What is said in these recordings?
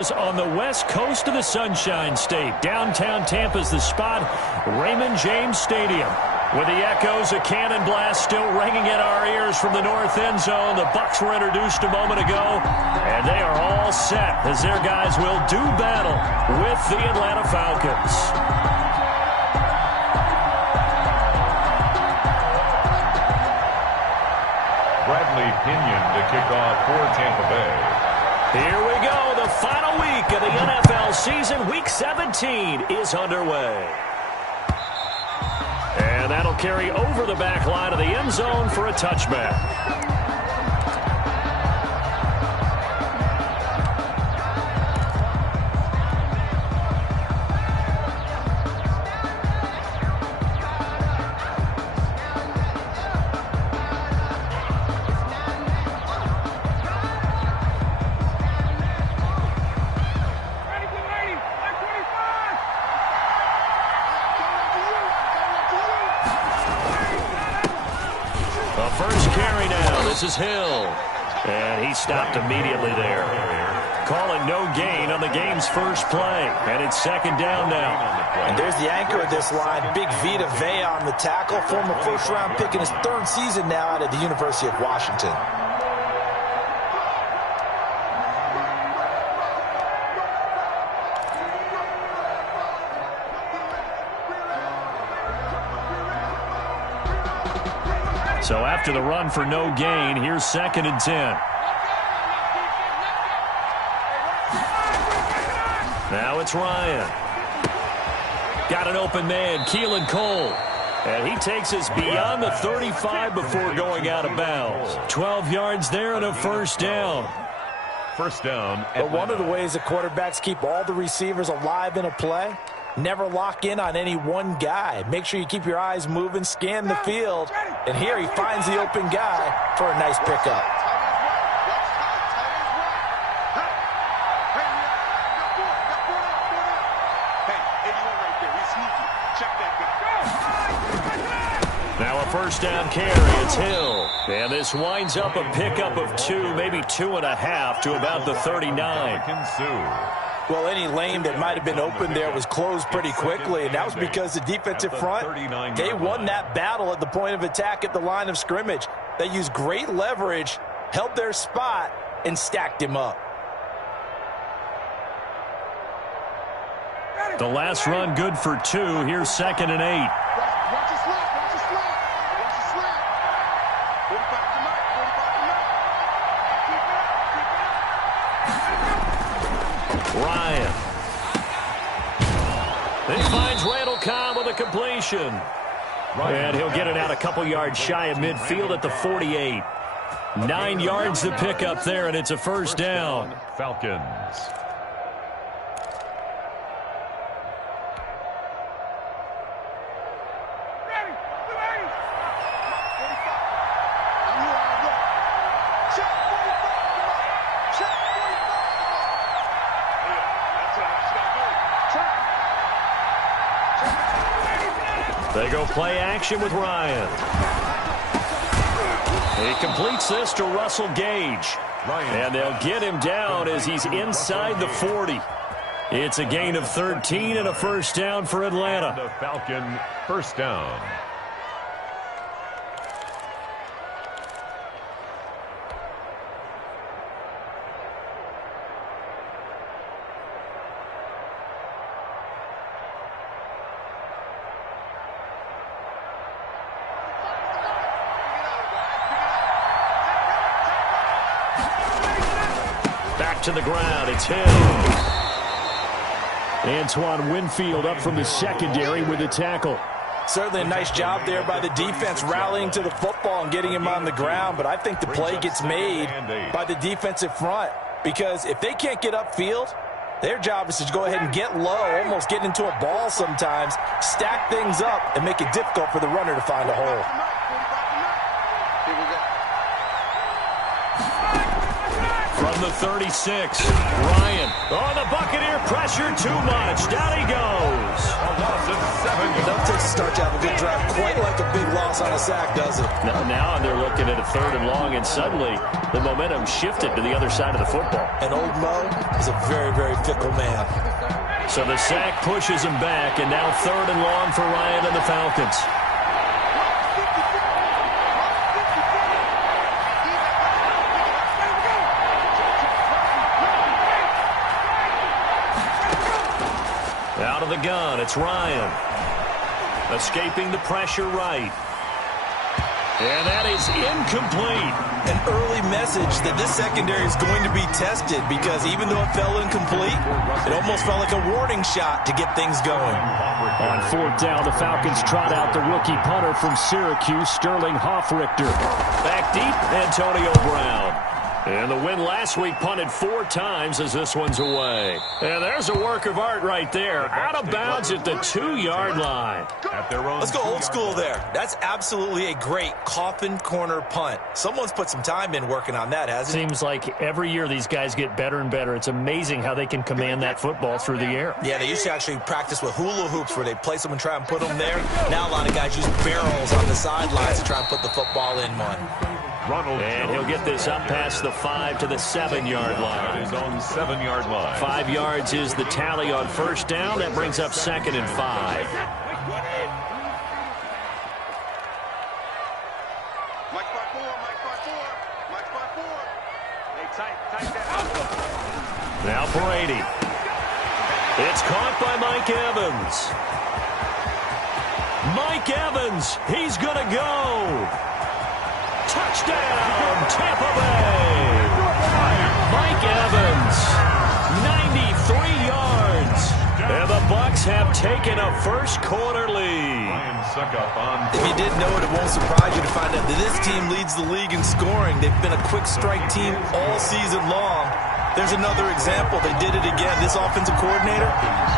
On the west coast of the Sunshine State, downtown Tampa's the spot, Raymond James Stadium. With the echoes of cannon blast still ringing in our ears from the north end zone, the Bucs were introduced a moment ago, and they are all set as their guys will do battle with the Atlanta Falcons. Bradley Pinion to kick off for Tampa Bay. Here we go. The final week of the NFL season. Week 17 is underway. And that'll carry over the back line of the end zone for a touchback. This is Hill, and he stopped immediately there. Calling no gain on the game's first play, and it's second down now. And there's the anchor of this line, Big Vita Vea on the tackle, former first-round pick in his third season now out of the University of Washington. So after the run for no gain, here's 2nd and 10. Now it's Ryan. Got an open man, Keelan Cole. And he takes us beyond the 35 before going out of bounds. 12 yards there and a first down. First down. But one of the ways that quarterbacks keep all the receivers alive in a play, never lock in on any one guy. Make sure you keep your eyes moving, scan the field. And here he finds the open guy for a nice pickup. Now a first down carry. It's Hill. And this winds up a pickup of 2, maybe 2.5 to about the 39. Well, any lane that might have been open there was closed pretty quickly, and that was because the defensive front, they won that battle at the point of attack at the line of scrimmage. They used great leverage, held their spot, and stacked him up. The last run good for 2. Here's 2nd and 8. Ryan. He finds Randall Cobb with a completion. And he'll get it out a couple yards shy of midfield at the 48. 9 yards to pick up there, and it's a first down. Falcons. They go play action with Ryan. He completes this to Russell Gage. And they'll get him down as he's inside the 40. It's a gain of 13 and a first down for Atlanta. The Falcon first down. To the ground, it's Hill. Antoine Winfield up from the secondary with the tackle. Certainly a nice job there by the defense rallying to the football and getting him on the ground, but I think the play gets made by the defensive front because if they can't get upfield, their job is to go ahead and get low, almost get into a ball sometimes, stack things up, and make it difficult for the runner to find a hole. From the 36, Ryan. Oh, the Buccaneer pressure too much. Down he goes. 7 Don't take a start to have a good drive quite like a big loss on a sack, does it? Now they're looking at a 3rd and long, and suddenly the momentum shifted to the other side of the football. And old Mo is a very, very fickle man. So the sack pushes him back, and now 3rd and long for Ryan and the Falcons. Out of the gun, it's Ryan. Escaping the pressure right. And that is incomplete. An early message that this secondary is going to be tested, because even though it fell incomplete, it almost felt like a warning shot to get things going. On 4th down, the Falcons trot out the rookie punter from Syracuse, Sterling Hoffrichter. Back deep, Antonio Brown. And the win last week punted 4 times as this one's away. And there's a work of art right there. Out of bounds at the 2-yard line. Let's go old school there. That's absolutely a great coffin corner punt. Someone's put some time in working on that, hasn't it? Seems like every year these guys get better and better. It's amazing how they can command that football through the air. Yeah, they used to actually practice with hula hoops where they place them and try and put them there. Now a lot of guys use barrels on the sidelines to try and put the football in one. And he'll get this up past the 5 to the 7-yard line. His own 7-yard line. 5 yards is the tally on 1st down. That brings up 2nd and 5. Now Brady. It's caught by Mike Evans. Mike Evans, he's going to go. Touchdown, Tampa Bay. Mike Evans, 93 yards. And the Bucs have taken a first-quarter lead. If you didn't know it, it won't surprise you to find out that this team leads the league in scoring. They've been a quick strike team all season long. There's another example. They did it again. This offensive coordinator,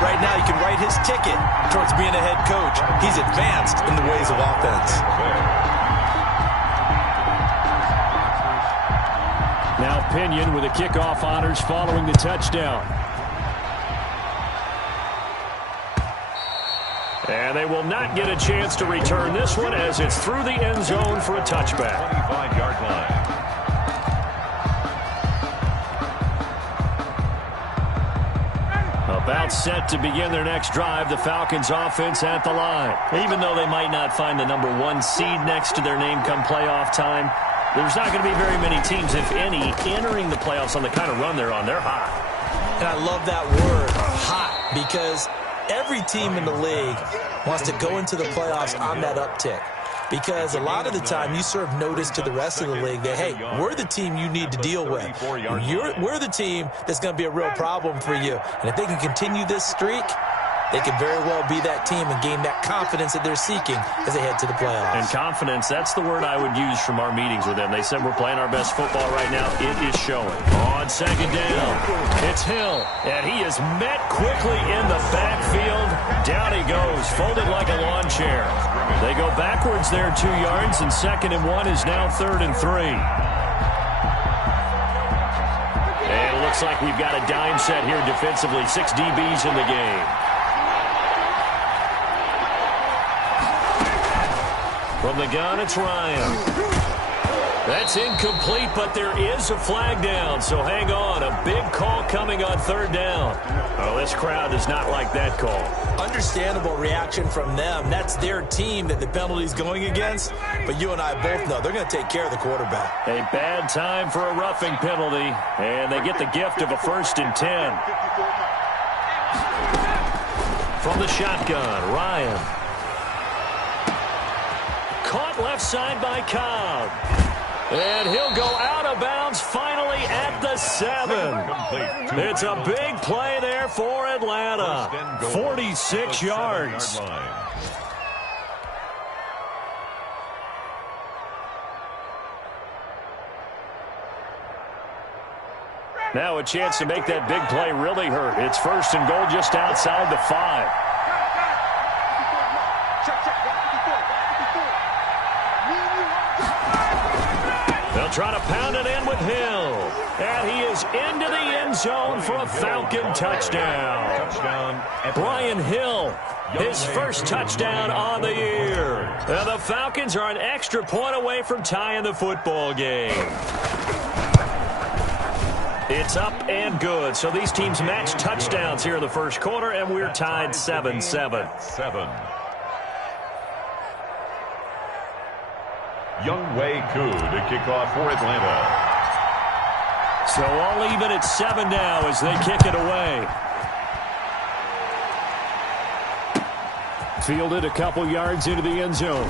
right now you can write his ticket towards being a head coach. He's advanced in the ways of offense. Now Pinion with the kickoff honors following the touchdown. And they will not get a chance to return this one as it's through the end zone for a touchback. 25-yard line. About set to begin their next drive, the Falcons offense at the line. Even though they might not find the number 1 seed next to their name come playoff time, there's not going to be very many teams, if any, entering the playoffs on the kind of run they're on. They're hot. And I love that word, hot, because every team in the league wants to go into the playoffs on that uptick. Because a lot of the time you serve notice to the rest of the league that, hey, we're the team you need to deal with. We're the team that's going to be a real problem for you. And if they can continue this streak, they could very well be that team and gain that confidence that they're seeking as they head to the playoffs. And confidence, that's the word I would use from our meetings with them. They said we're playing our best football right now. It is showing. On 2nd down, it's Hill. And he is met quickly in the backfield. Down he goes, folded like a lawn chair. They go backwards there 2 yards, and 2nd and 1 is now 3rd and 3. And it looks like we've got a dime set here defensively. 6 DBs in the game. From the gun, it's Ryan. That's incomplete, but there is a flag down, so hang on. A big call coming on 3rd down. Oh, this crowd does not like that call. Understandable reaction from them. That's their team that the penalty's going against. But you and I both know they're going to take care of the quarterback. A bad time for a roughing penalty, and they get the gift of a 1st and 10. From the shotgun, Ryan. Caught left side by Cobb. And he'll go out of bounds finally at the 7. It's a big play there for Atlanta. 46 yards. Now a chance to make that big play really hurt. It's 1st and goal just outside the 5. They'll try to pound it in with Hill. And he is into the end end zone for a Falcon touchdown. Brian Hill, his first touchdown on the year. And the Falcons are an extra point away from tying the football game. It's up and good. So these teams match touchdowns here in the first quarter, and we're tied 7-7. Young Wei Koo to kick off for Atlanta. So all even at 7 now as they kick it away. Fielded a couple yards into the end zone.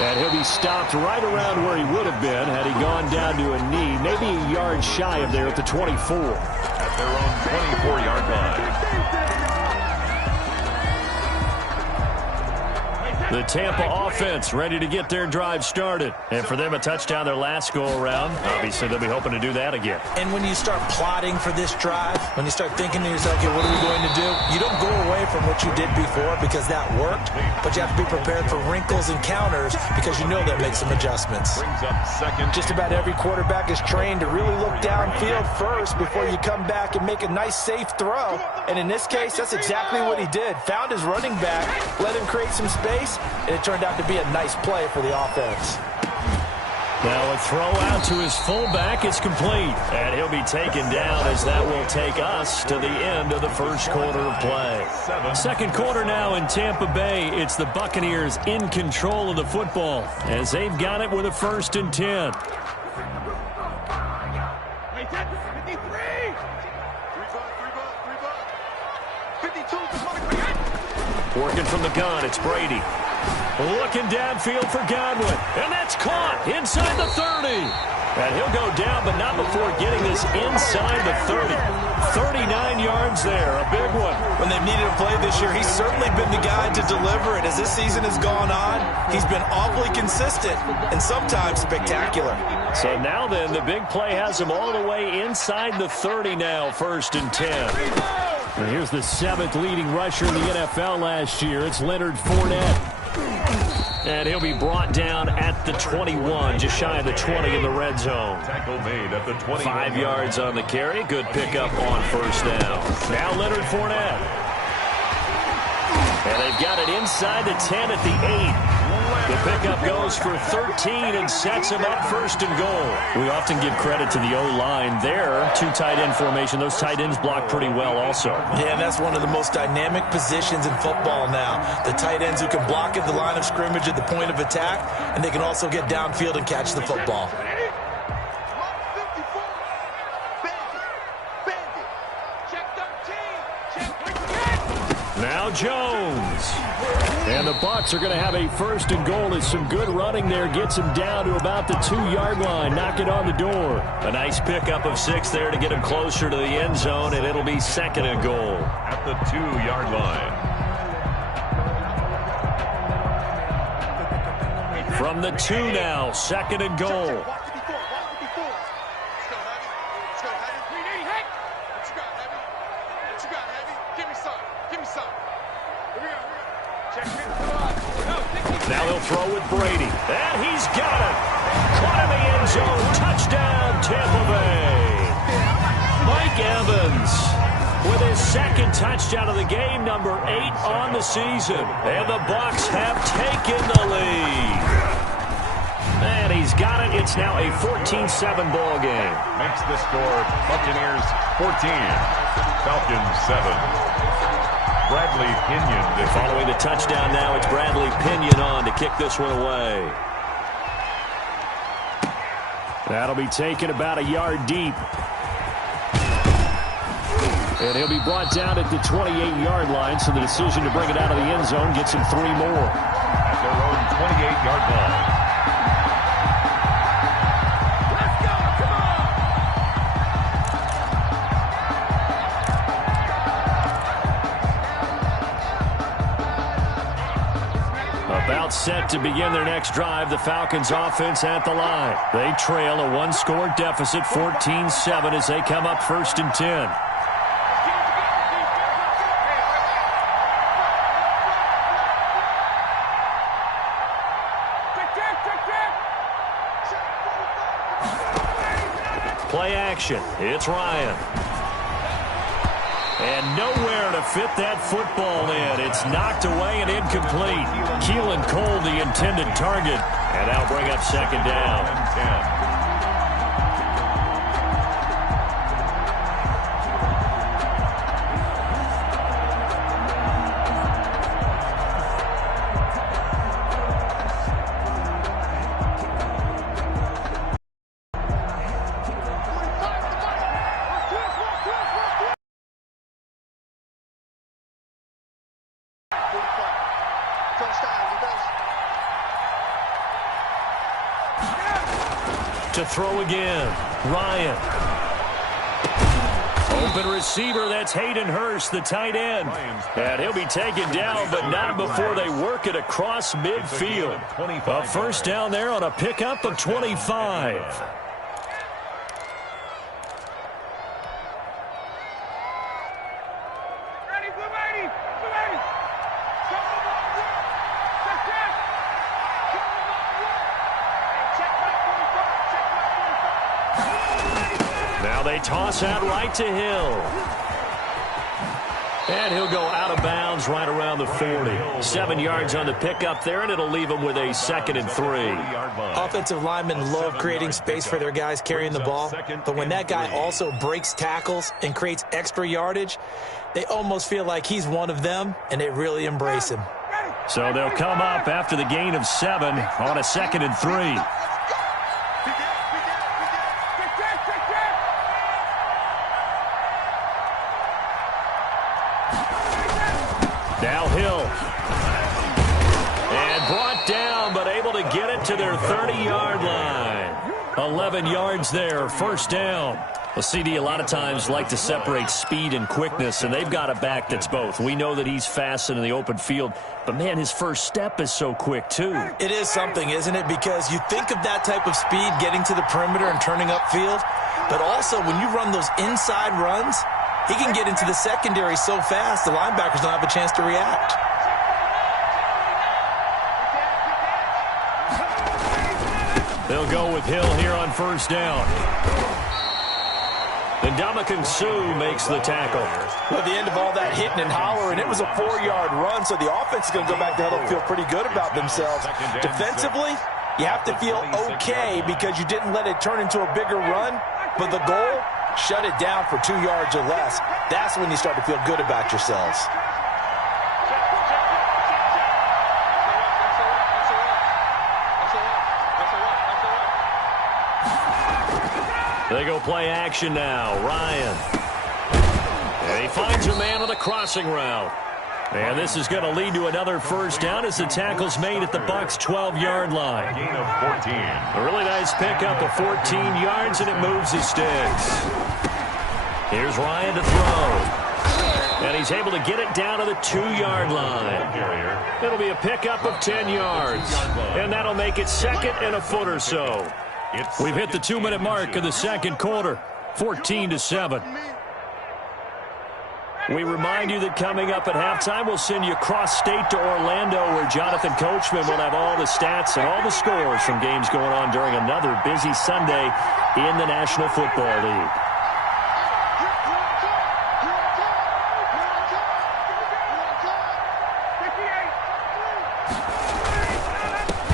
And he'll be stopped right around where he would have been had he gone down to a knee, maybe a yard shy of there at the 24. At their own 24-yard line. The Tampa offense ready to get their drive started. And for them, a touchdown their last go-around. Obviously, they'll be hoping to do that again. And when you start plotting for this drive, when you start thinking to yourself, okay, what are we going to do? You don't go away from what you did before because that worked, but you have to be prepared for wrinkles and counters because you know that makes some adjustments. Brings up second. Just about every quarterback is trained to really look downfield first before you come back and make a nice, safe throw. And in this case, that's exactly what he did. Found his running back, let him create some space, and it turned out to be a nice play for the offense. Now a throw out to his fullback is complete. And he'll be taken down as that will take us to the end of the first quarter of play. Second quarter now in Tampa Bay. It's the Buccaneers in control of the football as they've got it with a 1st and 10. Working from the gun, it's Brady. Looking downfield for Godwin. And that's caught inside the 30. And he'll go down, but not before getting this inside the 30. 39 yards there, a big one. When they've needed a play this year, he's certainly been the guy to deliver it. As this season has gone on, he's been awfully consistent and sometimes spectacular. So now then, the big play has him all the way inside the 30 now, 1st and 10. And here's the 7th leading rusher in the NFL last year. It's Leonard Fournette. And he'll be brought down at the 21, just shy of the 20 in the red zone. Tackle made at the 20. 5 yards on the carry. Good pickup on 1st down. Now Leonard Fournette. And they've got it inside the 10 at the 8. The pickup goes for 13 and sets him up 1st and goal. We often give credit to the O-line there. 2 tight end formation. Those tight ends block pretty well also. Yeah, and that's one of the most dynamic positions in football now. The tight ends who can block at the line of scrimmage at the point of attack, and they can also get downfield and catch the football. Now Jones. And the Bucs are going to have a 1st and goal as some good running there gets him down to about the 2-yard line. Knock it on the door. A nice pickup of 6 there to get him closer to the end zone, and it'll be 2nd and goal. At the 2-yard line. From the 2 now, 2nd and goal. Now they'll throw with Brady. And he's got it. Caught in the end zone. Touchdown, Tampa Bay. Mike Evans with his 2nd touchdown of the game, number 8 on the season. And the Bucs have taken the lead. And he's got it. It's now a 14-7 ball game. Makes the score Buccaneers 14, Falcons 7. Bradley Pinion. Following the touchdown now, it's Bradley Pinion on to kick this one away. That'll be taken about a yard deep. And he'll be brought down at the 28-yard line, so the decision to bring it out of the end zone gets him 3 more. At their own 28-yard line. About set to begin their next drive, the Falcons offense at the line. They trail a 1-score deficit, 14-7, as they come up 1st and 10. play action. It's Ryan. And nowhere to fit that football in. It's knocked away and incomplete. Keelan Cole, the intended target. And that'll bring up second down. 10. To throw again, Ryan. Open receiver, that's Hayden Hurst, the tight end. And he'll be taken down, but not before they work it across midfield. A first down there on a pickup of 25. They toss out right to Hill. And he'll go out of bounds right around the 40. 7 yards on the pickup there, and it'll leave him with a 2nd and 3. Offensive linemen love creating space for their guys carrying the ball, but when that guy also breaks tackles and creates extra yardage, they almost feel like he's one of them, and they really embrace him. So they'll come up after the gain of 7 on a 2nd and 3. Now Hill. And brought down, but able to get it to their 30-yard line. 11 yards there, first down. Well, CD, a lot of times like to separate speed and quickness, and they've got a back that's both. We know that he's fast in the open field, but, man, his first step is so quick, too. It is something, isn't it? Because you think of that type of speed getting to the perimeter and turning upfield, but also when you run those inside runs, he can get into the secondary so fast, the linebackers don't have a chance to react. They'll go with Hill here on first down. And Ndamukong Suh makes the tackle. Well, at the end of all that hitting and hollering, it was a 4-yard run, so the offense is going to go back to huddle and feel pretty good about themselves. Defensively, you have to feel okay because you didn't let it turn into a bigger run, but the goal, shut it down for 2 yards or less. That's when you start to feel good about yourselves. They go play action now. Ryan. And he finds a man on the crossing route. And this is going to lead to another first down as the tackle's made at the Bucs' 12-yard line. Gain of 14. A really nice pickup of 14 yards, and it moves the sticks. Here's Ryan to throw. And he's able to get it down to the 2-yard line. It'll be a pickup of 10 yards. And that'll make it 2nd and a foot or so. We've hit the 2-minute mark of the second quarter. 14-7. We remind you that coming up at halftime, we'll send you cross-state to Orlando, where Jonathan Coachman will have all the stats and all the scores from games going on during another busy Sunday in the National Football League.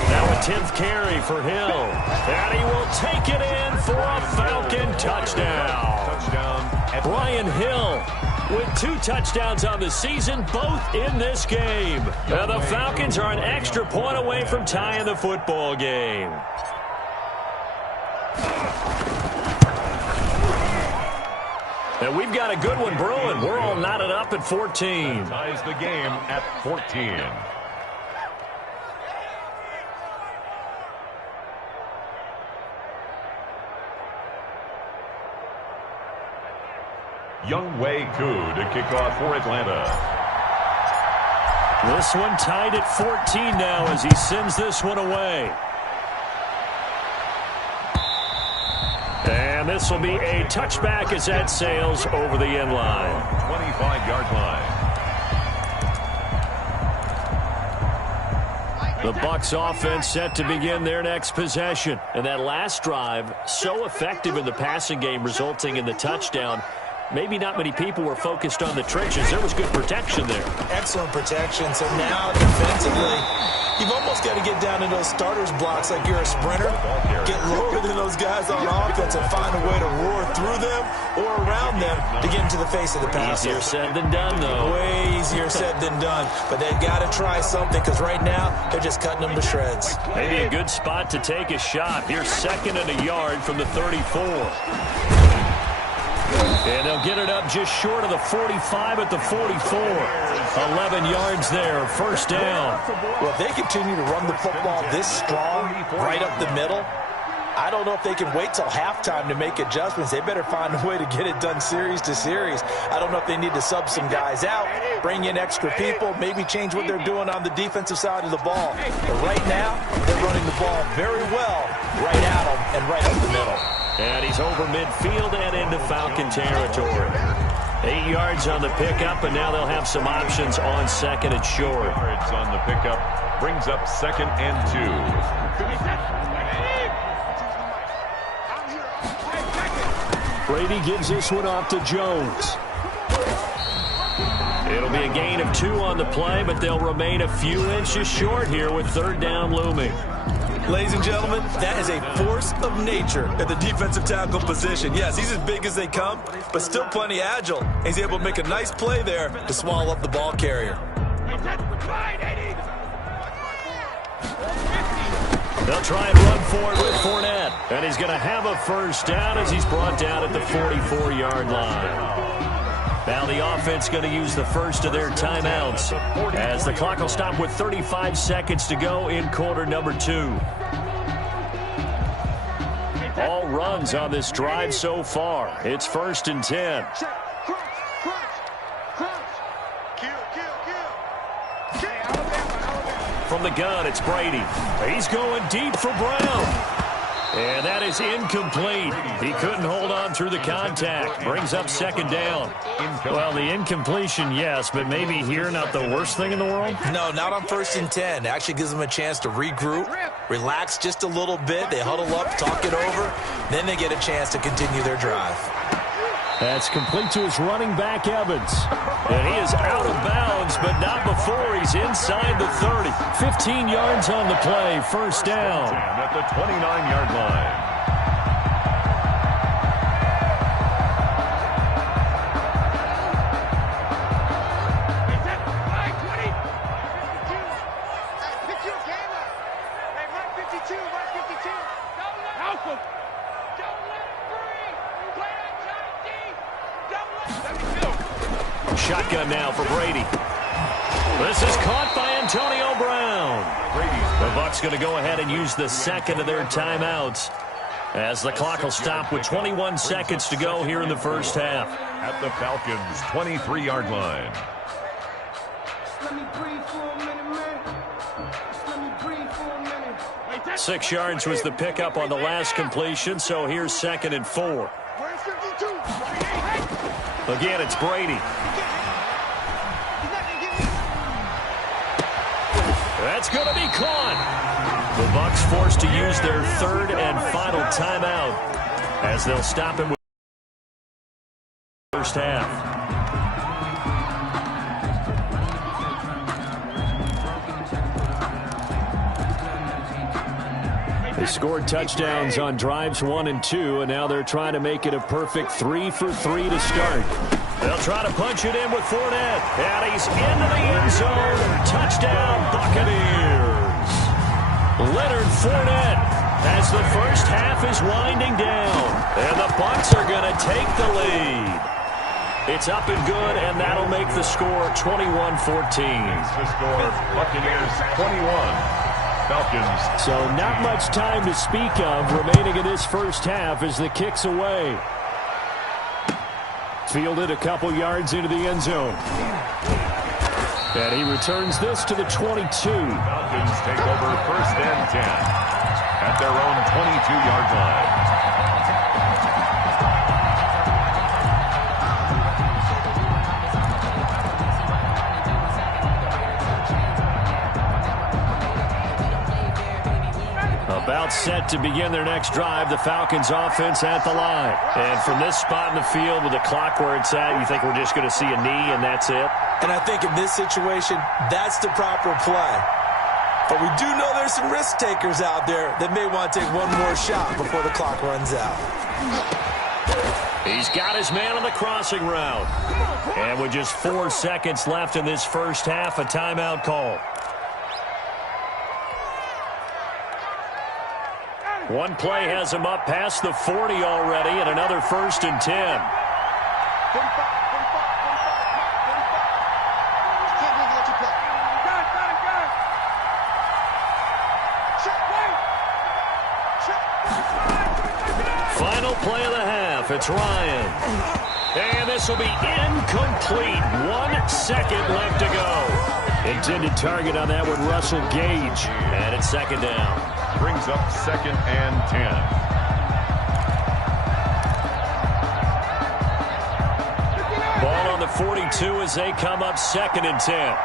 Now a 10th carry for Hill. And he will take it in for a Falcon touchdown. Brian Hill with 2 touchdowns on the season, both in this game. Now the Falcons are an extra point away from tying the football game. And we've got a good one brewing. We're all knotted up at 14. Ties the game at 14. Younghoe Koo to kick off for Atlanta. This one tied at 14 now as he sends this one away. And this will be a touchback as that sails over the end line. 25-yard line. The Bucs offense set to begin their next possession. And that last drive, so effective in the passing game, resulting in the touchdown. Maybe not many people were focused on the trenches. There was good protection there. Excellent protection. So now defensively, you've almost got to get down in those starters blocks like you're a sprinter. Get lower than those guys on offense and find a way to roar through them or around them to get into the face of the passer. Easier said than done, though. Way easier said than done. But they've got to try something because right now they're just cutting them to shreds. Maybe a good spot to take a shot. Here's 2nd and a yard from the 34. And they'll get it up just short of the 45 at the 44. 11 yards there, 1st down. Well, if they continue to run the football this strong, right up the middle, I don't know if they can wait till halftime to make adjustments. They better find a way to get it done series to series. I don't know if they need to sub some guys out, bring in extra people, maybe change what they're doing on the defensive side of the ball. But right now, they're running the ball very well right at them and right up the middle. And he's over midfield and into Falcon territory. 8 yards on the pickup, and now they'll have some options on 2nd and short. Yards on the pickup brings up 2nd and 2. Brady gives this one off to Jones. It'll be a gain of 2 on the play, but they'll remain a few inches short here with 3rd down looming. Ladies and gentlemen, that is a force of nature at the defensive tackle position. Yes, he's as big as they come, but still plenty agile. He's able to make a nice play there to swallow up the ball carrier. They'll try and run for it with Fournette. And he's going to have a 1st down as he's brought down at the 44-yard line. Now the offense going to use the first of their timeouts as the clock will stop with 35 seconds to go in quarter number 2. All runs on this drive so far. It's 1st and 10. From the gun, it's Brady. He's going deep for Brown. And that is incomplete. He couldn't hold on through the contact. Brings up 2nd down. Well, the incompletion, yes, but maybe here not the worst thing in the world? No, not on 1st and 10. It actually gives them a chance to regroup, relax just a little bit. They huddle up, talk it over. Then they get a chance to continue their drive. That's complete to his running back, Evans. And he is out of bounds, but not before he's inside the 30. 15 yards on the play, 1st down. At the 29-yard line. Shotgun now for Brady. This is caught by Antonio Brown. The Bucs going to go ahead and use the 2nd of their timeouts as the clock will stop with 21 seconds to go here in the 1st half. At the Falcons' 23-yard line. 6 yards was the pickup on the last completion, so here's 2nd and 4. Again, it's Brady. That's going to be caught. The Bucs forced to use their 3rd and final timeout as they'll stop him with the 1st half. They scored touchdowns on drives 1 and 2, and now they're trying to make it a perfect 3 for 3 to start. They'll try to punch it in with Fournette, and he's into the end zone. Touchdown, Buccaneers. Leonard Fournette as the 1st half is winding down, and the Bucs are going to take the lead. It's up and good, and that'll make the score 21-14. The score, Buccaneers 21. Falcons. So not much time to speak of remaining in this 1st half as the kick's away. Fielded a couple yards into the end zone. And he returns this to the 22. Falcons take over 1st and 10 at their own 22-yard line. timeout set to begin their next drive. The Falcons offense at the line. And from this spot in the field with the clock where it's at, you think we're just going to see a knee and that's it? And I think in this situation, that's the proper play. But we do know there's some risk takers out there that may want to take one more shot before the clock runs out. He's got his man on the crossing route. And with just 4 seconds left in this first half, a timeout call. One play has him up past the 40 already, and another 1st and 10. Final play of the half. It's Ryan. And this will be incomplete. 1 second left to go. Intended target on that one, Russell Gage. And it's 2nd down. Brings up 2nd and 10. Ball on the 42 as they come up 2nd and 10.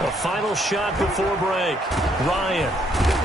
A final shot before break. Ryan.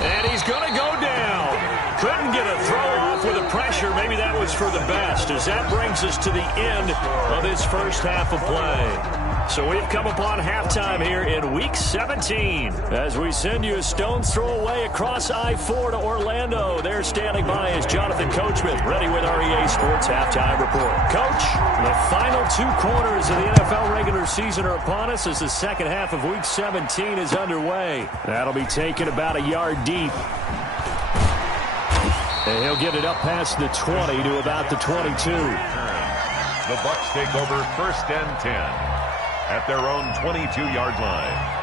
And he's going to go down. Couldn't get a throw off with the pressure. Maybe that was for the best, as that brings us to the end of this first half of play. So we've come upon halftime here in Week 17 as we send you a stone's throw away across I-4 to Orlando. There standing by is Jonathan Coachman, ready with our EA Sports Halftime Report. Coach, the final 2 quarters of the NFL regular season are upon us as the second half of Week 17 is underway. That'll be taken about a yard deep. And he'll get it up past the 20 to about the 22. The Bucs take over 1st and 10. At their own 22-yard line.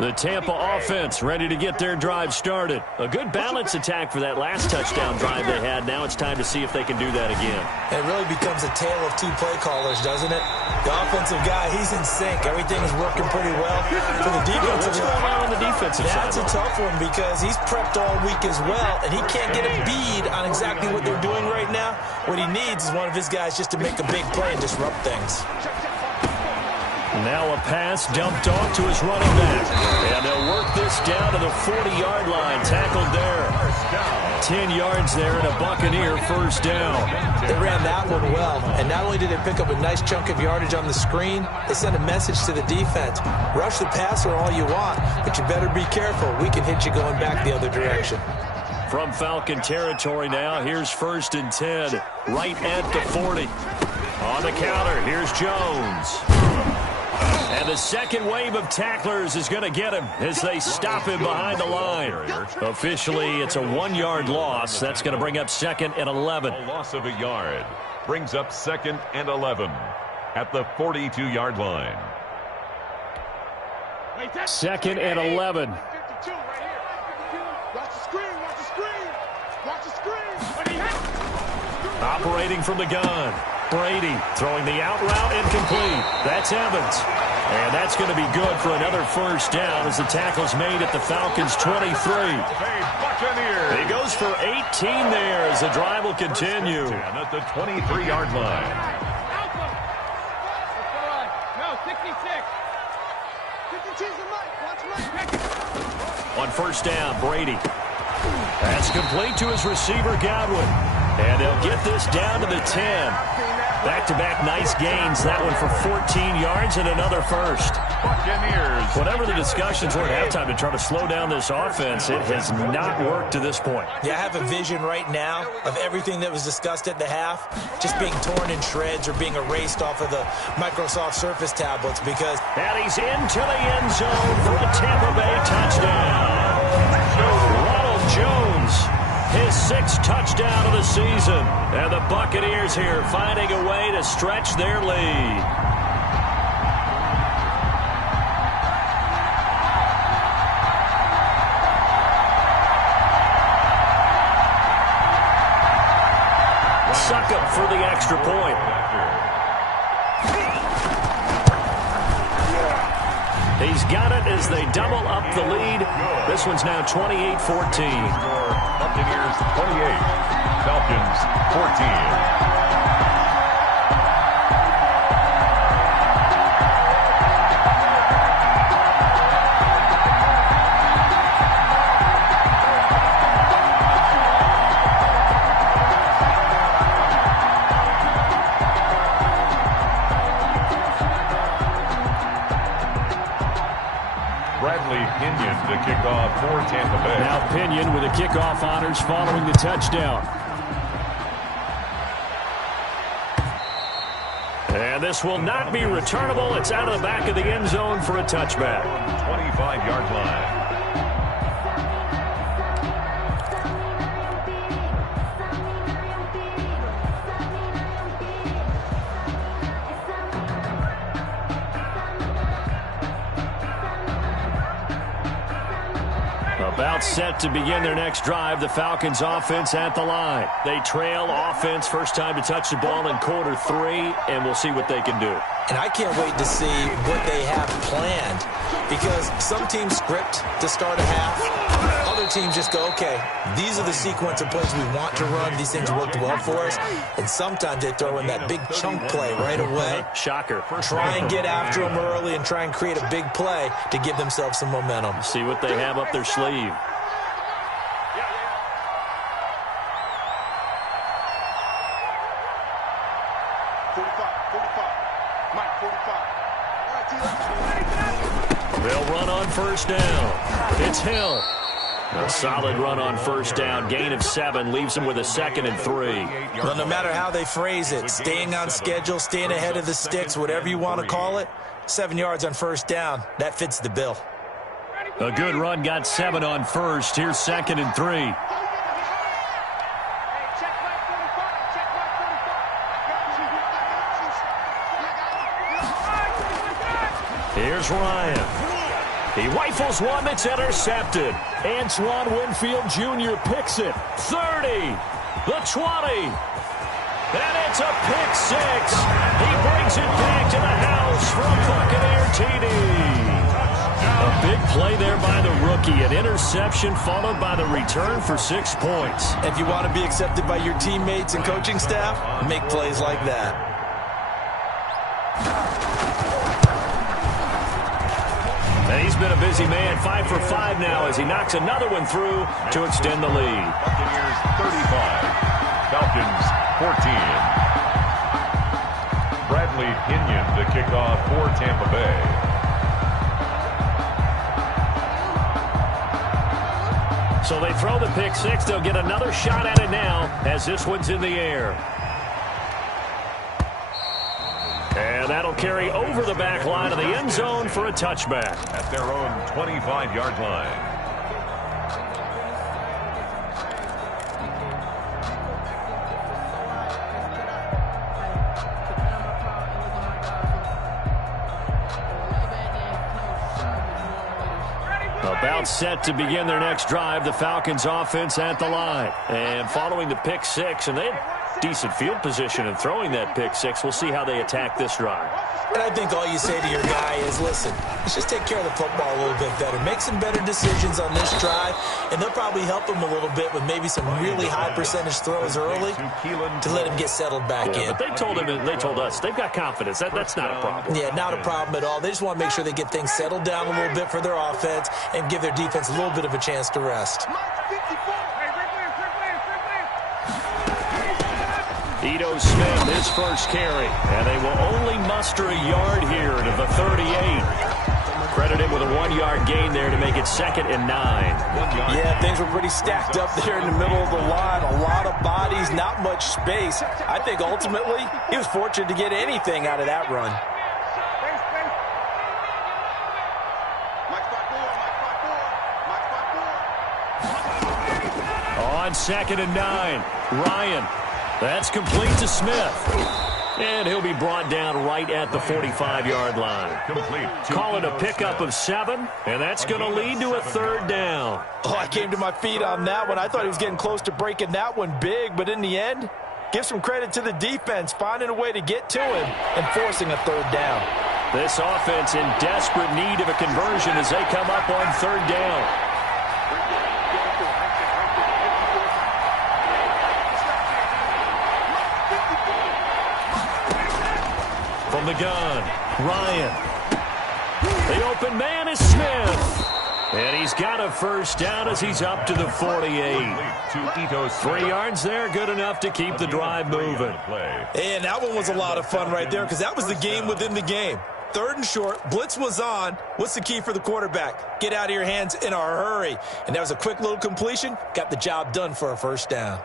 The Tampa offense ready to get their drive started. A good balance attack for that last touchdown drive they had. Now it's time to see if they can do that again. It really becomes a tale of 2 play callers, doesn't it? The offensive guy, he's in sync. Everything is working pretty well. For the defensive guy, on the defensive side, that's a tough one because he's prepped all week as well, and he can't get a bead on exactly what they're doing right now. What he needs is one of his guys just to make a big play and disrupt things. Now a pass dumped off to his running back. And they'll work this down to the 40-yard line. Tackled there. 10 yards there and a Buccaneer 1st down. They ran that one well. And not only did they pick up a nice chunk of yardage on the screen, they sent a message to the defense. Rush the passer all you want, but you better be careful. We can hit you going back the other direction. From Falcon territory now, here's 1st and 10. Right at the 40. On the counter, here's Jones. And the second wave of tacklers is going to get him as they stop him behind the line. Officially, it's a 1-yard loss. That's going to bring up 2nd and 11. A loss of a yard brings up 2nd and 11 at the 42-yard line. 2nd and 11. Operating from the gun. Brady throwing the out route incomplete. That's Evans. And that's going to be good for another 1st down as the tackle's made at the Falcons' 23. He goes for 18 there as the drive will continue. At the 23-yard line. On 1st down, Brady. That's complete to his receiver, Godwin. And they'll get this down to the 10. Back-to-back nice gains. That one for 14 yards and another 1st. Buccaneers. Whatever the discussions were at halftime to try to slow down this offense, it has not worked to this point. Yeah, I have a vision right now of everything that was discussed at the half just being torn in shreds or being erased off of the Microsoft Surface tablets because... And he's into the end zone for a Tampa Bay touchdown. Ronald Jones, his 6th touchdown of the season. And the Buccaneers here finding a way to stretch their lead. for the extra point. He's got it as they double up the lead. This one's now 28-14. Buccaneers 28, Falcons 14. To kick off for Tampa Bay. Now Pinion with the kickoff honors following the touchdown. And this will not be returnable. It's out of the back of the end zone for a touchback. 25-yard line. About set to begin their next drive. The Falcons offense at the line. They trail offense. First time to touch the ball in quarter 3, and we'll see what they can do. And I can't wait to see what they have planned, because some teams script to start a half. Other teams just go, okay, these are the sequence of plays we want to run. These things worked well for us. And sometimes they throw in that big chunk play right away. Shocker. Try and get after them early and try and create a big play to give themselves some momentum. See what they have up their sleeve. They'll run on first down. It's Hill. A solid run on first down. Gain of 7 leaves him with a 2nd and 3. Well, no matter how they phrase it, staying on schedule, staying ahead of the sticks, whatever you want to call it, 7 yards on first down, that fits the bill. A good run got 7 on first. Here's 2nd and 3. Here's Ryan. He rifles one that's intercepted. Antoine Winfield Jr. picks it. 30, the 20, and it's a pick 6. He brings it back to the house for a Buccaneer TD. A big play there by the rookie. An interception followed by the return for 6 points. If you want to be accepted by your teammates and coaching staff, make plays like that. He's been a busy man, 5 for 5 now as he knocks another one through to extend the lead. Buccaneers 35, Falcons 14. Bradley Pinion to kick off for Tampa Bay. So they throw the pick 6. They'll get another shot at it now as this one's in the air. And that'll carry over the back line of the end zone for a touchback. At their own 25-yard line. About set to begin their next drive, the Falcons offense at the line. And following the pick 6, and they had decent field position in throwing that pick 6. We'll see how they attack this drive. And I think all you say to your guy is, listen, let's just take care of the football a little bit better. Make some better decisions on this drive, and they'll probably help him a little bit with maybe some really high percentage throws early to let him get settled back in. But they told him, and they told us, they've got confidence. That's not a problem. Yeah, not a problem at all. They just want to make sure they get things settled down a little bit for their offense and give their defense a little bit of a chance to rest. Ito Smith, his first carry, and they will only muster a yard here to the 38. Credit him with a 1-yard gain there to make it 2nd and 9. Yeah, things were pretty stacked up there in the middle of the line. A lot of bodies, not much space. I think ultimately he was fortunate to get anything out of that run. On 2nd and 9, Ryan. That's complete to Smith. And he'll be brought down right at the 45-yard line. Call it a pickup of 7, and that's going to lead to a 3rd down. Oh, I came to my feet on that one. I thought he was getting close to breaking that one big, but in the end, Give some credit to the defense, finding a way to get to him and forcing a third down. This offense in desperate need of a conversion as they come up on third down. From the gun, Ryan. The open man is Smith. And he's got a first down as he's up to the 48. 3 yards there, good enough to keep the drive moving. And that one was a lot of fun right there because that was the game within the game. 3rd and short, blitz was on. What's the key for the quarterback? Get out of your hands in a hurry. And that was a quick little completion. Got the job done for a first down.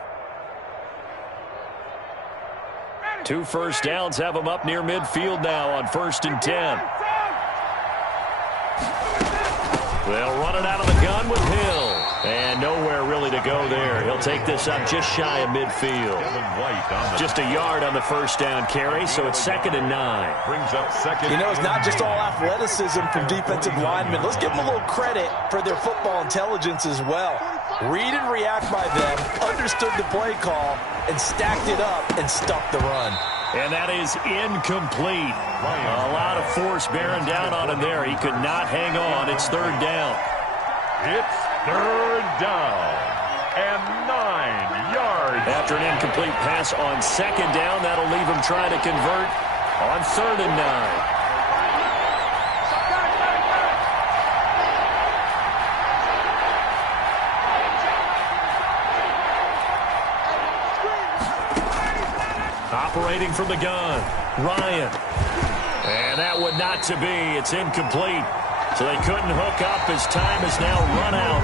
2 first downs have him up near midfield now on 1st and 10. They'll run it out of the gun with Hill. And nowhere really to go there. He'll take this up just shy of midfield. Just a yard on the first down carry, so it's 2nd and 9. Brings up second. You know, it's not just all athleticism from defensive linemen. Let's give them a little credit for their football intelligence as well. Read and react by them, understood the play call, and stacked it up and stuffed the run. And that is incomplete. A lot of force bearing down on him there. He could not hang on. It's 3rd down. It's 3rd down and 9 yards. After an incomplete pass on 2nd down, that'll leave him trying to convert on 3rd and 9. Operating from the gun, Ryan. And that would not to be. It's incomplete. So they couldn't hook up as time has now run out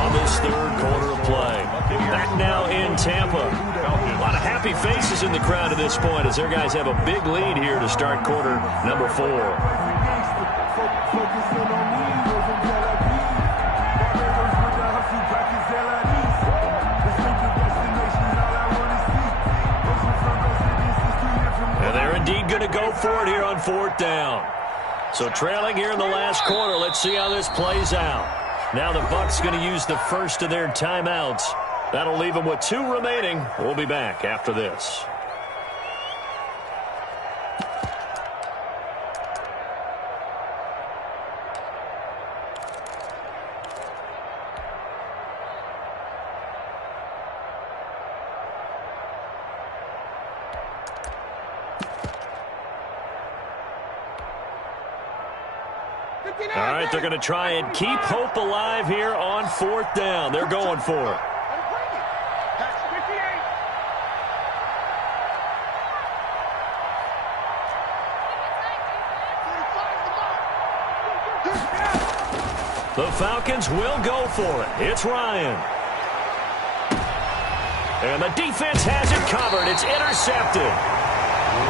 on this 3rd quarter of play. Back now in Tampa. A lot of happy faces in the crowd at this point as their guys have a big lead here to start quarter number 4. Going to go for it here on 4th down. So trailing here in the last quarter. Let's see how this plays out. Now the Bucs going to use the first of their timeouts. That'll leave them with 2 remaining. We'll be back after this. All right, they're going to try and keep hope alive here on 4th down. They're going for it. The Falcons will go for it. It's Ryan. And the defense has it covered. It's intercepted.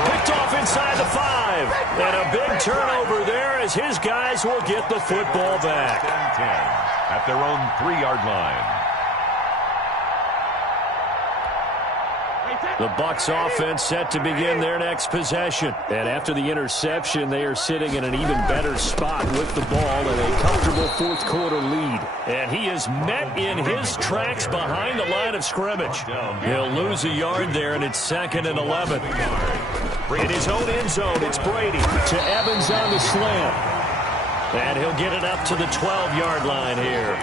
Picked off inside the 5. And a big turnover there as his guys will get the football back. 10 at their own 3-yard line. The Bucs offense set to begin their next possession. And after the interception, they are sitting in an even better spot with the ball and a comfortable 4th quarter lead. And he is met in his tracks behind the line of scrimmage. He'll lose a yard there, and it's 2nd and 11. In his own end zone, it's Brady to Evans on the slant. And he'll get it up to the 12-yard line here.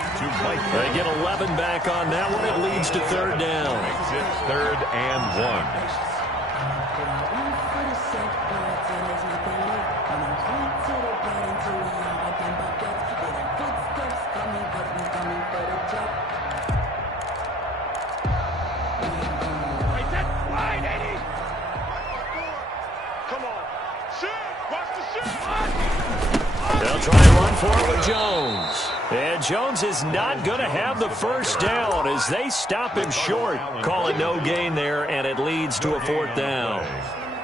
They get 11 back on that one. It leads to 3rd down. Makes it 3rd and 1. They'll try and run for it with Jones. And Jones is not going to have the first down as they stop him short. Call it no gain there, and it leads to a 4th down.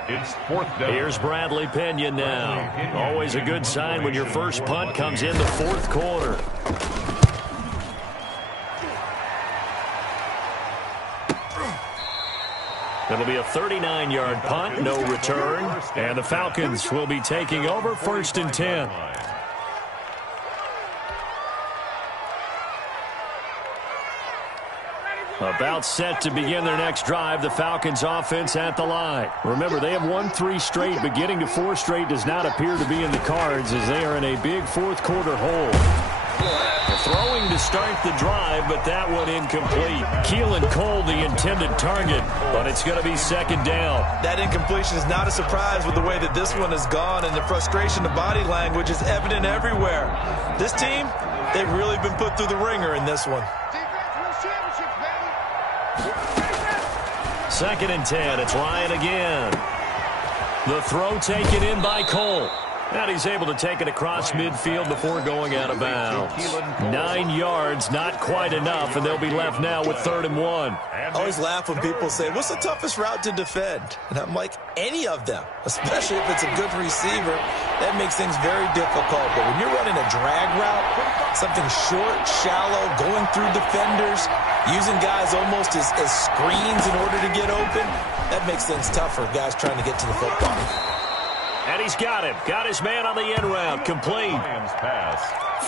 It's 4th down. Here's Bradley Pinion now. Always a good sign when your first punt comes in the 4th quarter. It'll be a 39-yard punt, no return. And the Falcons will be taking over 1st and 10. About set to begin their next drive, the Falcons offense at the line. Remember, they have won 3 straight, but getting to 4 straight does not appear to be in the cards as they are in a big fourth quarter hole. Throwing to start the drive, but that one incomplete. Keelan Cole, the intended target, but it's going to be second down. That incompletion is not a surprise with the way that this one has gone, and the frustration of body language is evident everywhere. This team, they've really been put through the ringer in this one. 2nd and 10. It's Ryan again. The throw taken in by Cole. And he's able to take it across midfield before going out of bounds. 9 yards, not quite enough, and they'll be left now with 3rd and 1. I always laugh when people say, what's the toughest route to defend? And I'm like, any of them, especially if it's a good receiver. That makes things very difficult. But when you're running a drag route, something short, shallow, going through defenders, using guys almost as screens in order to get open, that makes things tough for guys trying to get to the football. And he's got him. Got his man on the end route. Complete.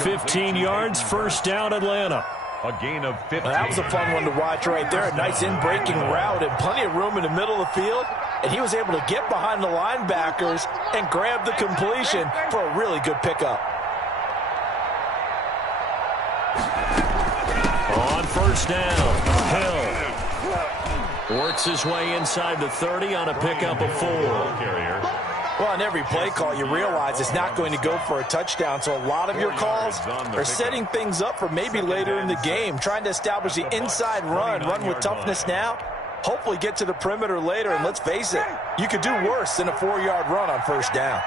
15 yards, first down, Atlanta. A gain of 15. That was a fun one to watch right there. A nice in-breaking route and plenty of room in the middle of the field. And he was able to get behind the linebackers and grab the completion for a really good pickup. On first down, Hill works his way inside the 30 on a pickup of 4. Well, on every play call, you realize it's not going to go for a touchdown, so a lot of your calls are setting things up for maybe later in the game, trying to establish the inside run with toughness now, hopefully get to the perimeter later, and let's face it, you could do worse than a 4-yard run on first down.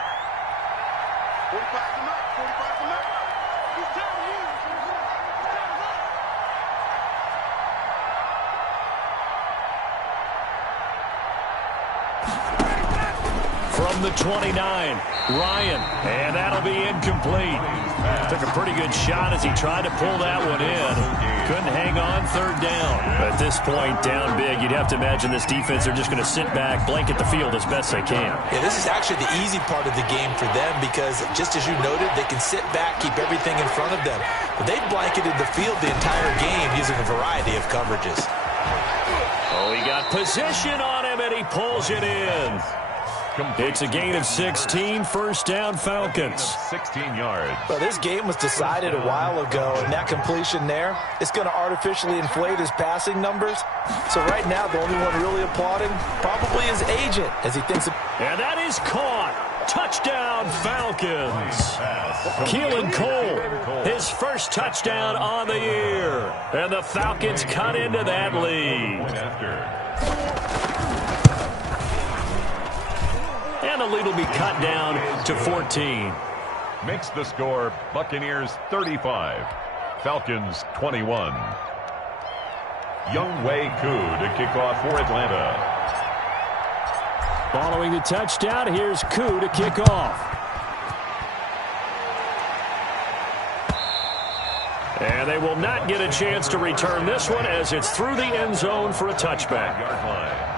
From the 29, Ryan, and that'll be incomplete. Took a pretty good shot as he tried to pull that one in. Couldn't hang on, 3rd down. At this point, down big, you'd have to imagine this defense are just going to sit back, blanket the field as best they can. Yeah, this is actually the easy part of the game for them because, just as you noted, they can sit back, keep everything in front of them. But they've blanketed the field the entire game using a variety of coverages. Oh, he got position on him, and he pulls it in. It's a gain of 16, first down Falcons. 16 yards. Well, this game was decided a while ago, and that completion there is going to artificially inflate his passing numbers. So right now, the only one really applauding probably his agent as he thinks. And that is caught. Touchdown Falcons. Keelan Cole, his first touchdown on the year. And the Falcons cut into that lead. And the lead will be cut down to 14. Makes the score Buccaneers 35, Falcons 21. Younghoe Koo to kick off for Atlanta. Following the touchdown, here's Koo to kick off. And they will not get a chance to return this one as it's through the end zone for a touchback. Yard line.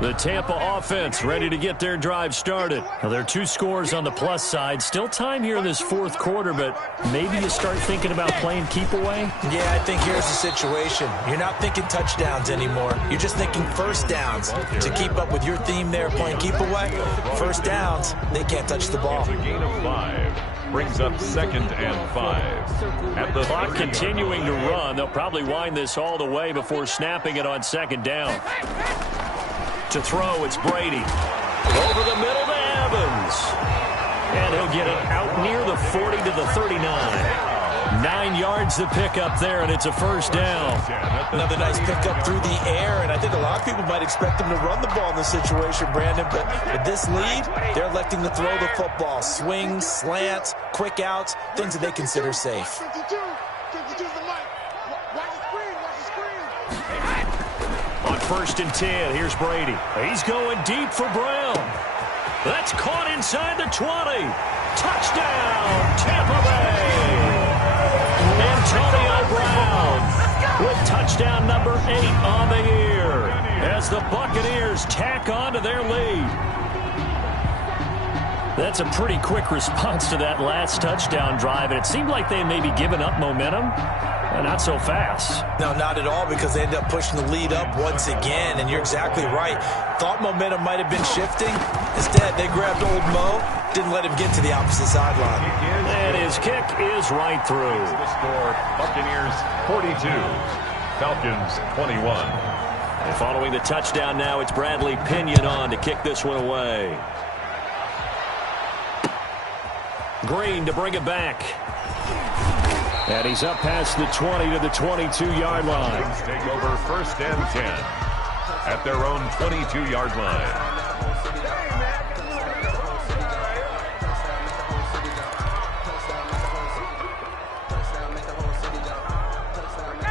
The Tampa offense ready to get their drive started. Now, there are 2 scores on the plus side. Still time here in this fourth quarter, but maybe you start thinking about playing keep away? Yeah, I think here's the situation. You're not thinking touchdowns anymore. You're just thinking first downs. To keep up with your theme there, playing keep away, first downs, they can't touch the ball. It's a gain of 5. Brings up 2nd and 5. At the clock continuing to run, they'll probably wind this all the way before snapping it on 2nd down. To throw, it's Brady. Over the middle to Evans. And he'll get it out near the 40 to the 39. 9 yards to pick up there, and it's a first down. Another nice pickup through the air, and I think a lot of people might expect them to run the ball in this situation, Brandon, but with this lead, they're electing to throw the football. Swings, slants, quick outs, things that they consider safe. On 1st and 10, here's Brady. He's going deep for Brown. That's caught inside the 20. Touchdown, Tampa Bay. Antonio Brown with touchdown number 8 on the year. As as the Buccaneers tack on to their lead. That's a pretty quick response to that last touchdown drive, and it seemed like they had maybe given up momentum. Not so fast. No, not at all, because they ended up pushing the lead up once again, and you're exactly right. Thought momentum might have been shifting. Instead, they grabbed old Mo, didn't let him get to the opposite sideline. And his kick is right through. The score, Buccaneers 42, Falcons 21. And following the touchdown now, it's Bradley Pinion on to kick this one away. Green to bring it back. And he's up past the 20 to the 22-yard line. Take over first and 10 at their own 22-yard line.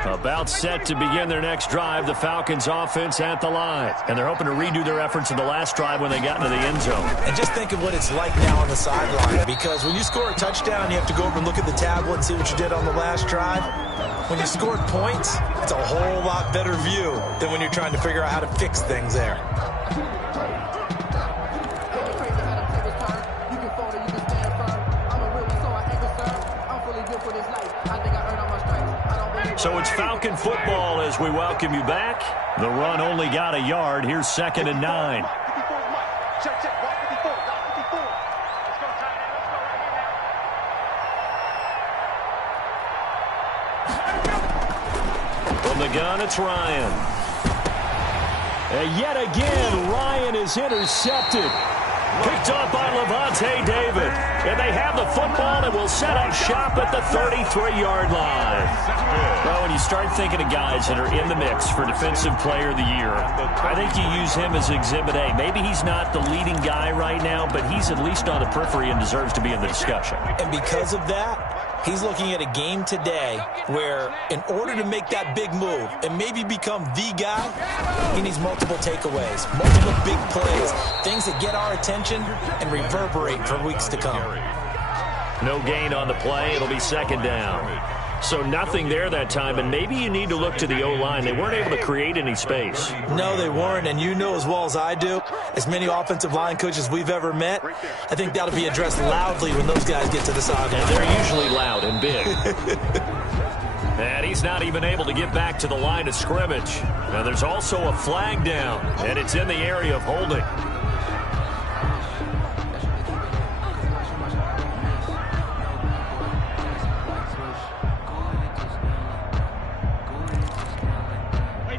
About set to begin their next drive, the Falcons offense at the line. And they're hoping to redo their efforts in the last drive when they got into the end zone. And just think of what it's like now on the sideline, because when you score a touchdown, you have to go over and look at the tablet and see what you did on the last drive. When you scored points, it's a whole lot better view than when you're trying to figure out how to fix things there. So it's Falcon football as we welcome you back. The run only got a yard. Here's 2nd and 9. From the gun, it's Ryan. And yet again, Ryan is intercepted. Picked up by Levante David. And they have the football and will set up shop at the 33-yard line. Well, when you start thinking of guys that are in the mix for Defensive Player of the Year, I think you use him as Exhibit A. Maybe he's not the leading guy right now, but he's at least on the periphery and deserves to be in the discussion. And because of that, he's looking at a game today where in order to make that big move and maybe become the guy, he needs multiple takeaways, multiple big plays, things that get our attention and reverberate for weeks to come. No gain on the play. It'll be 2nd down. So nothing there that time, and maybe you need to look to the O-line. They weren't able to create any space. No, they weren't, and you know as well as I do, as many offensive line coaches we've ever met, I think that'll be addressed loudly when those guys get to the sideline. And they're usually loud and big. And he's not even able to get back to the line of scrimmage. Now there's also a flag down, and it's in the area of holding.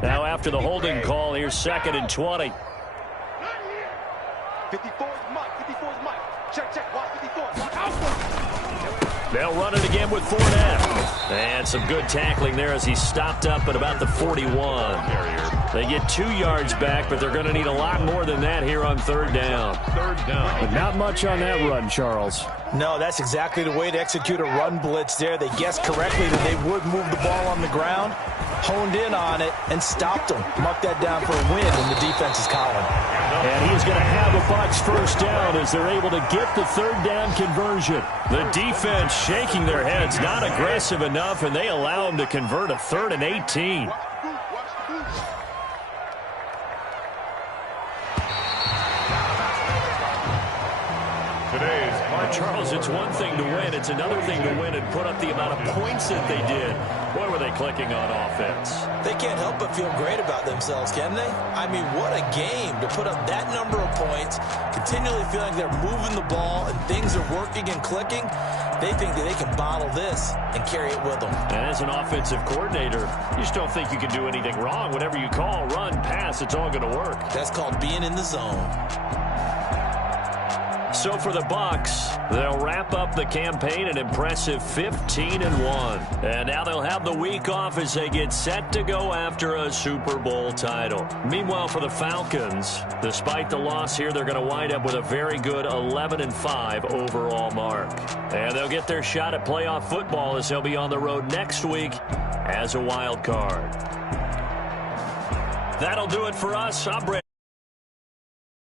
Now after the holding call, here's 2nd and 20. 54 is Mike. 54 is Mike. Check. Watch 54. They'll run it again with Fournette. And some good tackling there as he stopped up at about the 41. They get 2 yards back, but they're going to need a lot more than that here on 3rd down. But not much on that run, Charles. No, that's exactly the way to execute a run blitz there. They guessed correctly that they would move the ball on the ground, honed in on it, and stopped them. Mark that down for a win in the defense's column. And he is going to have a Bucs 1st down as they're able to get the 3rd down conversion. The defense shaking their heads, not aggressive enough, and they allow them to convert a 3rd and 18. Charles, it's one thing to win. It's another thing to win and put up the amount of points that they did. Boy, were they clicking on offense. They can't help but feel great about themselves, can they? I mean, what a game to put up that number of points, continually feeling they're moving the ball and things are working and clicking. They think that they can bottle this and carry it with them. And as an offensive coordinator, you just don't think you can do anything wrong. Whatever you call, run, pass, it's all going to work. That's called being in the zone. So for the Bucs, they'll wrap up the campaign an impressive 15-1. And now they'll have the week off as they get set to go after a Super Bowl title. Meanwhile, for the Falcons, despite the loss here, they're going to wind up with a very good 11-5 overall mark. And they'll get their shot at playoff football as they'll be on the road next week as a wild card. That'll do it for us. I'm Brad.